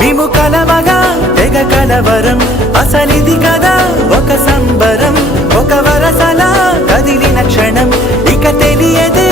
మేము కలవగా తెగ కలవరం అసలిది కదా ఒక సంబరం ఒక వరసలా కదిలిన క్షణం ఇక తెలియదే